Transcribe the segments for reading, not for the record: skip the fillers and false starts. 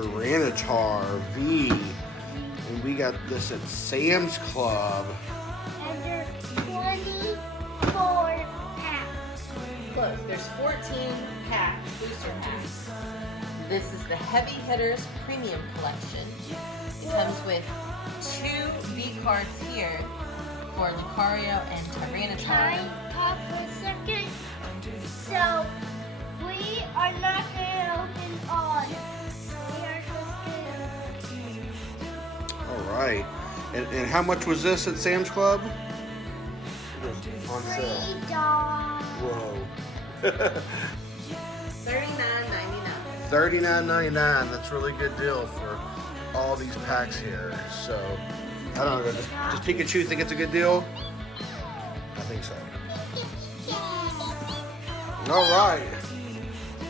Tyranitar V. And we got this at Sam's Club. And there's 24 packs. Close. There's 14 packs, booster packs. This is the Heavy Hitters Premium Collection. It comes with 2 V cards here for Lucario and Can Tyranitar. I talk for a second? So, we are not going to open all. We are just going to... All right. And how much was this at Sam's Club? It was on sale. $3. Whoa. $39.99. $39.99. That's a really good deal for all these packs here. So, I don't know. Does Pikachu think it's a good deal? I think so. All right.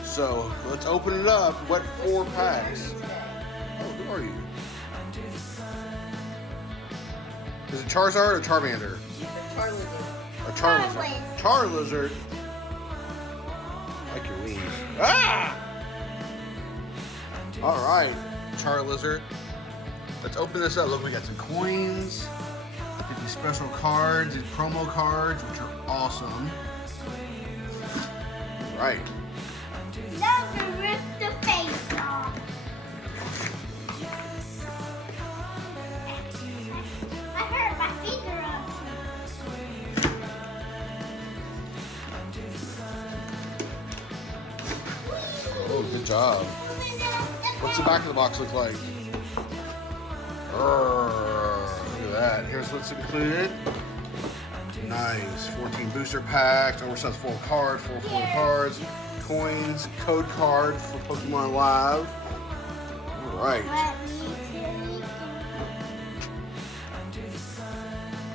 So, let's open it up. What 4 packs? Oh, who are you? Is it Charizard or Charmander? Charlizard. A Charlizard. Charlizard. I like your wings. Ah! All right, Charlizard. Let's open this up. Look, we got some coins. Get these special cards, these promo cards, which are awesome. All right. Now to rip the face off. I hurt my finger on Oh, good job. What's the back of the box look like? Look at that. Here's what's included. Nice. 14 booster packs. Oh, so that's full card, full cards, coins, code card for Pokemon Live. All right.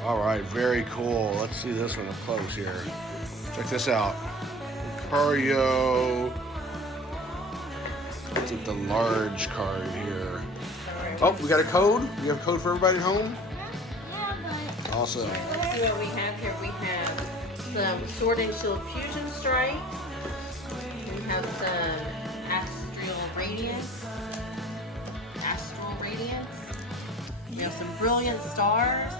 All right, very cool. Let's see this one up close here. Check this out. Lucario. Let's take the large card here. Oh, we got a code? We have a code for everybody at home? Awesome. Let's see what we have here. We have some Sword and Shield Fusion Strike. We have some Astral Radiance. We have some Brilliant Stars.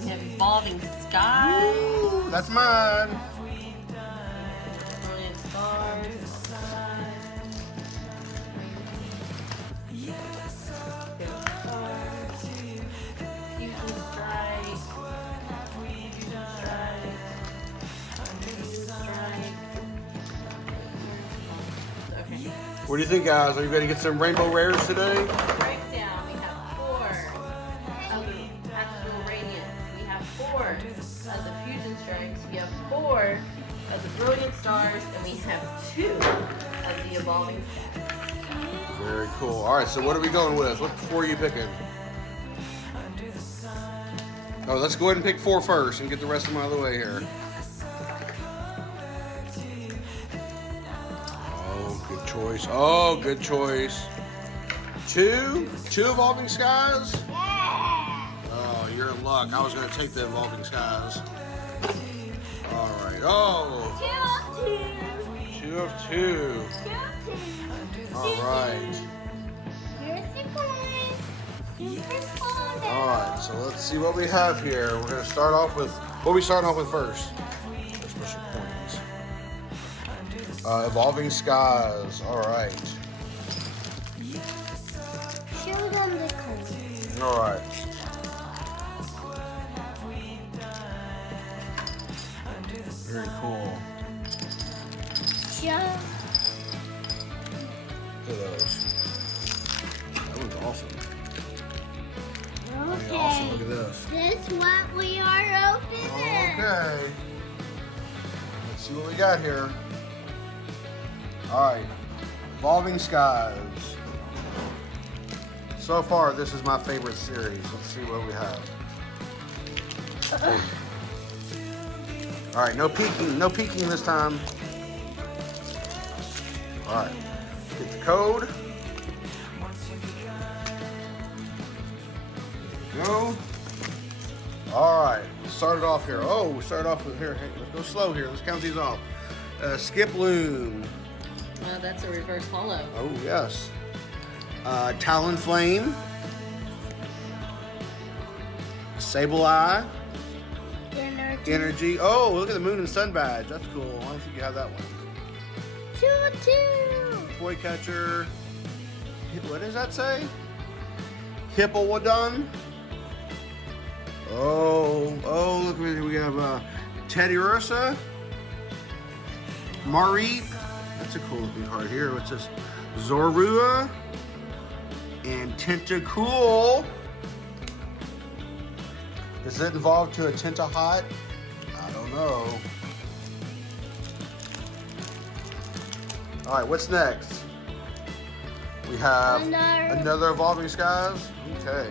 We have Evolving Skies. Ooh, that's mine. Brilliant Stars. Fusion Strike. Okay. What do you think, guys? Are you going to get some rainbow rares today? Breakdown. We have 4 of the Astral Radiance. We have 4 of the Fusion Strikes. We have 4 of the Brilliant Stars, and we have 2 of the Evolving Skies. Very cool. All right, so what are we going with? What 4 are you picking? Oh, let's go ahead and pick 4 first and get the rest of them out of the way here. Oh, good choice. Oh, good choice. 2 Evolving Skies? Oh, you're in luck. I was going to take the Evolving Skies. All right. Oh, 2 of 2. All right. Here's the coins. Here's the All right, so let's see what we have here. We're going to start off with, what are we starting off with first? Special coins. Evolving Skies. All right. Show them the coins. All right. Very cool. Show. Look at those. That one's awesome. Okay. Awesome. Look at this. This what we are opening. Okay. Let's see what we got here. All right. Evolving Skies. So far, this is my favorite series. Let's see what we have. All right, no peeking this time. All right, get the code. Go. All right, start it off here. Oh, we started off with here. Hey, let's go slow here. Let's count these off. Skip Loom. That's a reverse hollow. Oh, yes. Talonflame, Sableye, Energy. Oh, look at the Moon and Sun badge. That's cool. I don't think you have that one. Choo-choo. Toy Catcher. What does that say? Hippowdon. Oh, look, we have Teddy Ursa, Mareep. That's a cool looking card here. What's this? Zorua and Tentacool. Does it evolve to a Tentahot? I don't know. All right, what's next? We have another Evolving Skies. Okay.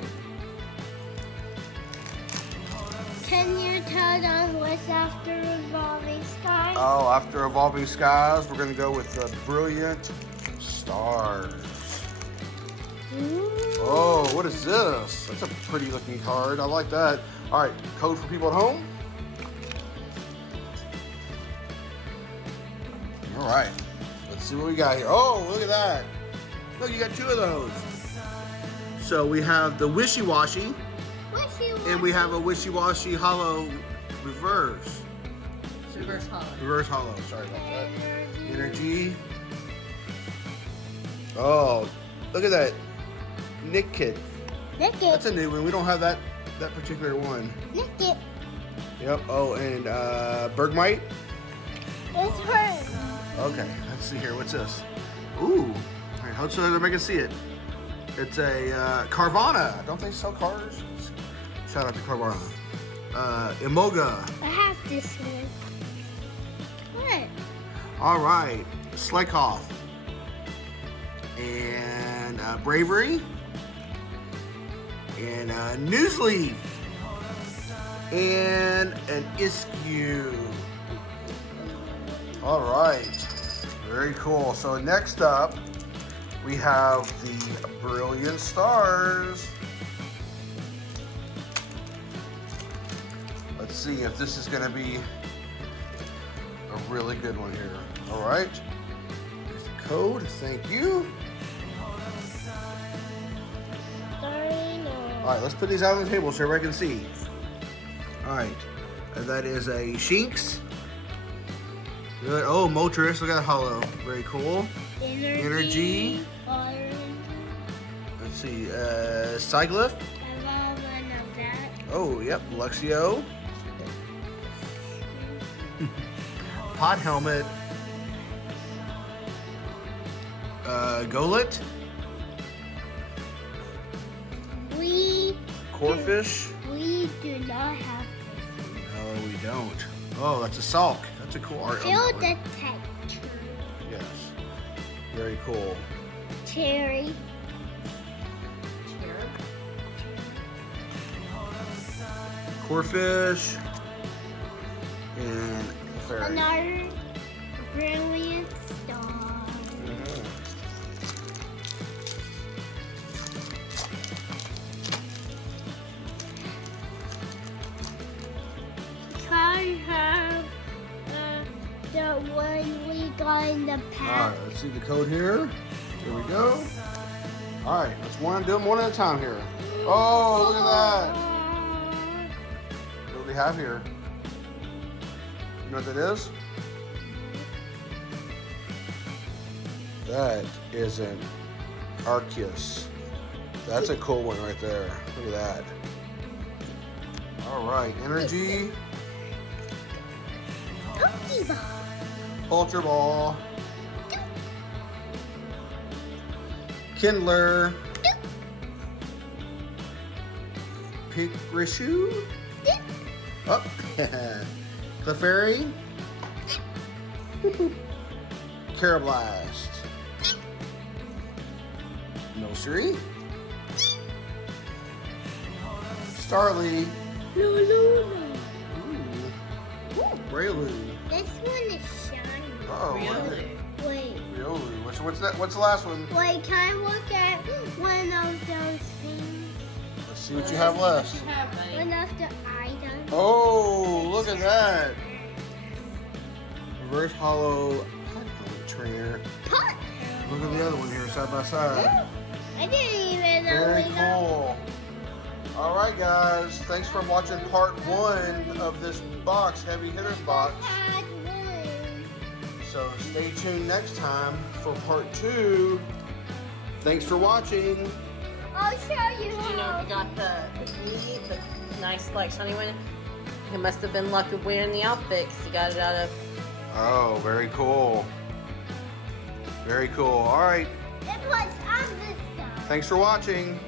Can you tell them what's after Evolving Skies? Oh, after Evolving Skies, we're going to go with the Brilliant Stars. Ooh. Oh, what is this? That's a pretty looking card. I like that. All right, code for people at home. All right, let's see what we got here. Oh, look at that. Look, you got two of those. So we have the Wishy Washy, and we have a Wishy Washy Hollow Reverse. Reverse hollow. Reverse Hollow, sorry about that. Energy. Oh, look at that. Nick Kid. That's a new one. We don't have that particular one. Nick. Yep. Oh, and Bergmite. It's her. Okay, let's see here. What's this? Ooh. All right, hope so everybody can see it. It's a Carvana. Don't they sell cars? Shout out to Carvana. Emoga. I have this one. What? All right. Slaykoth. And Bravery. And Newsleaf. And an Iskew. All right. Very cool. So next up, we have the Brilliant Stars. Let's see if this is going to be a really good one here. All right. Here's the code. Thank you. All right, let's put these out on the table so everybody can see. All right. That is a Shinx. Good. Oh, Moltres. Look at that hollow. Very cool. Energy. Let's see. Cyclip. Oh, yep. Luxio. Pod Helmet. Golett. Corphish. We do not have this. No, we don't. Oh, that's a Sulk. That's a cool art. Feel the texture. Yes. Very cool. Cherry. Corphish. And Fairy. Another Brilliant Star. I have the one we got in the All past. right, let's see the code here. Here we go. All right, let's do them one at a time here. Oh, look at that. What do we have here? You know what that is? That is an Arceus. That's a cool one right there. Look at that. All right, Energy. Pokeball. Ultra Ball. Kindler. Pikachu. Oh, Clefairy. Carablast. Nursery. Starly. Lulu. Raylu. This one is shiny. Oh, Really? Wait. Riolu. What's that? What's the last one? Wait, can I look at one of those things? Let's see what you have left. What you have, buddy? One of the items? Oh, look at that. Reverse Hollow Trainer. Pot. Look at the other one here, side by side. I didn't even know Very we got cool. All right, guys. Thanks for watching part 1 of this box, Heavy Hitters box. had one. So stay tuned next time for part 2. Thanks for watching. I'll show you You know, how. we got the nice like shiny one. It must have been luck of wearing the outfit because he got it out of. Oh, very cool. Very cool. All right. It was on this side. Thanks for watching.